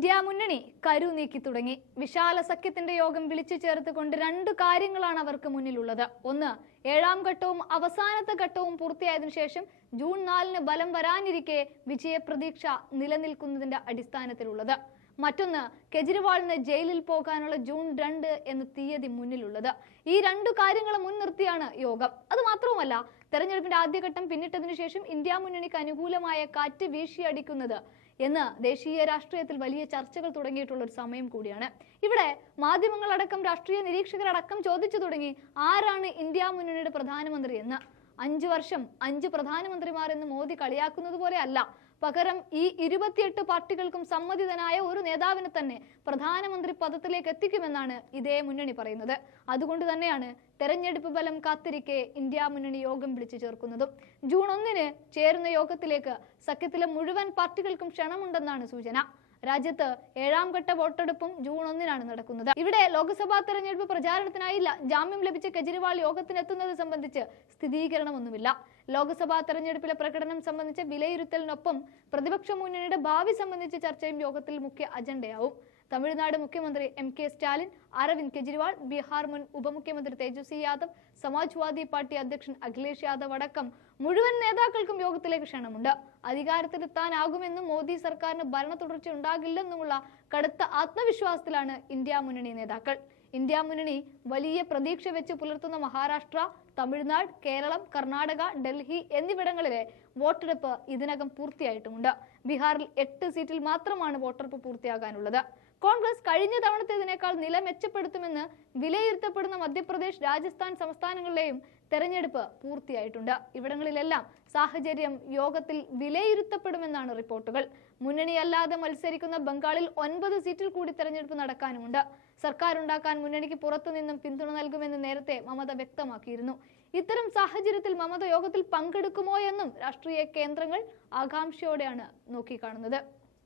India മുന്നണി കരു നീക്കി തുടങ്ങി. വിശാല സഖ്യത്തിന്റെ യോഗം വിളിച്ചു ചേർത്തുകൊണ്ട് രണ്ട് കാര്യങ്ങളാണ് അവർക്ക് മുന്നിലുള്ളത്. ഒന്ന് ഏഴാം ഘട്ടവും അവസാനത്തെ ഘട്ടവും പൂർത്തിയായതിനു ശേഷം ജൂൺ നാലിന് ബലം വരാനിരിക്കെ വിജയപ്രതീക്ഷ നിലനിൽക്കുന്നതിന്റെ അടിസ്ഥാനത്തിലുള്ളത്. മറ്റൊന്ന് കെജ്രിവാളിന് ജയിലിൽ പോകാനുള്ള ജൂൺ രണ്ട് എന്ന തീയതി മുന്നിലുള്ളത്. ഈ രണ്ടു കാര്യങ്ങളെ മുൻനിർത്തിയാണ് യോഗം. അത് മാത്രവുമല്ല തെരഞ്ഞെടുപ്പിന്റെ ആദ്യഘട്ടം പിന്നിട്ടതിനു ശേഷം ഇന്ത്യ മുന്നണിക്ക് അനുകൂലമായ കാറ്റ് വീശിയടിക്കുന്നത് എന്ന് ദേശീയ രാഷ്ട്രീയത്തിൽ വലിയ ചർച്ചകൾ തുടങ്ങിയിട്ടുള്ള ഒരു സമയം കൂടിയാണ്. ഇവിടെ മാധ്യമങ്ങളടക്കം രാഷ്ട്രീയ നിരീക്ഷകരടക്കം ചോദിച്ചു തുടങ്ങി ആരാണ് ഇന്ത്യ മുന്നണിയുടെ പ്രധാനമന്ത്രി എന്ന് അഞ്ചു വർഷം അഞ്ച് പ്രധാനമന്ത്രിമാർ എന്ന് മോദി കളിയാക്കുന്നത് പോലെ അല്ല പകരം ഈ ഇരുപത്തിയെട്ട് പാർട്ടികൾക്കും സമ്മതിതനായ ഒരു നേതാവിനെ തന്നെ പ്രധാനമന്ത്രി പദത്തിലേക്ക് എത്തിക്കുമെന്നാണ് ഇതേ മുന്നണി പറയുന്നത്. അതുകൊണ്ട് തന്നെയാണ് തെരഞ്ഞെടുപ്പ് ബലം കാത്തിരിക്കെ ഇന്ത്യ മുന്നണി യോഗം വിളിച്ചു ചേർക്കുന്നതും. ജൂൺ ഒന്നിന് ചേരുന്ന യോഗത്തിലേക്ക് സഖ്യത്തിലെ മുഴുവൻ പാർട്ടികൾക്കും ക്ഷണമുണ്ടെന്നാണ് സൂചന. രാജ്യത്ത് ഏഴാം ഘട്ട വോട്ടെടുപ്പും ജൂൺ ഒന്നിനാണ് നടക്കുന്നത്. ഇവിടെ ലോക്സഭാ തെരഞ്ഞെടുപ്പ് പ്രചാരണത്തിനായില്ല ജാമ്യം ലഭിച്ച കെജ്രിവാൾ യോഗത്തിനെത്തുന്നത് സംബന്ധിച്ച് സ്ഥിരീകരണമൊന്നുമില്ല. ലോക്സഭാ തെരഞ്ഞെടുപ്പിലെ പ്രകടനം സംബന്ധിച്ച വിലയിരുത്തലിനൊപ്പം പ്രതിപക്ഷ മുന്നണിയുടെ ഭാവി സംബന്ധിച്ച ചർച്ചയും യോഗത്തിൽ മുഖ്യ അജണ്ടയാവും. തമിഴ്നാട് മുഖ്യമന്ത്രി എം കെ സ്റ്റാലിൻ അരവിന്ദ് കെജ്രിവാൾ ബീഹാർ മുൻ ഉപമുഖ്യമന്ത്രി തേജസ്വി യാദവ് സമാജ്വാദി പാർട്ടി അധ്യക്ഷൻ അഖിലേഷ് യാദവ് അടക്കം മുഴുവൻ നേതാക്കൾക്കും യോഗത്തിലേക്ക് ക്ഷണമുണ്ട്. അധികാരത്തിലെത്താനാകുമെന്നും മോദി സർക്കാരിന് ഭരണ തുടർച്ച ഉണ്ടാകില്ലെന്നുമുള്ള കടുത്ത ആത്മവിശ്വാസത്തിലാണ് ഇന്ത്യ മുന്നണി നേതാക്കൾ. ഇന്ത്യ മുന്നണി വലിയ പ്രതീക്ഷ വെച്ച് പുലർത്തുന്ന മഹാരാഷ്ട്ര തമിഴ്നാട് കേരളം കർണാടക ഡൽഹി എന്നിവിടങ്ങളിലെ വോട്ടെടുപ്പ് ഇതിനകം പൂർത്തിയായിട്ടുമുണ്ട്. ബീഹാറിൽ എട്ട് സീറ്റിൽ മാത്രമാണ് വോട്ടെടുപ്പ് പൂർത്തിയാകാനുള്ളത്. കോൺഗ്രസ് കഴിഞ്ഞ തവണത്തേതിനേക്കാൾ നില മെച്ചപ്പെടുത്തുമെന്ന് വിലയിരുത്തപ്പെടുന്ന മധ്യപ്രദേശ് രാജസ്ഥാൻ സംസ്ഥാനങ്ങളിലെയും തെരഞ്ഞെടുപ്പ് പൂർത്തിയായിട്ടുണ്ട്. ഇവിടങ്ങളിലെല്ലാം സാഹചര്യം യോഗത്തിൽ വിലയിരുത്തപ്പെടുമെന്നാണ് റിപ്പോർട്ടുകൾ. മുന്നണിയല്ലാതെ മത്സരിക്കുന്ന ബംഗാളിൽ ഒൻപത് സീറ്റിൽ കൂടി തെരഞ്ഞെടുപ്പ് നടക്കാനുമുണ്ട്. സർക്കാർ ഉണ്ടാക്കാൻ മുന്നണിക്ക് പുറത്തുനിന്നും പിന്തുണ നൽകുമെന്ന് നേരത്തെ മമത വ്യക്തമാക്കിയിരുന്നു. ഇത്തരം സാഹചര്യത്തിൽ മമത യോഗത്തിൽ പങ്കെടുക്കുമോ എന്നും രാഷ്ട്രീയ കേന്ദ്രങ്ങൾ ആകാംക്ഷയോടെയാണ് നോക്കിക്കാണുന്നത്.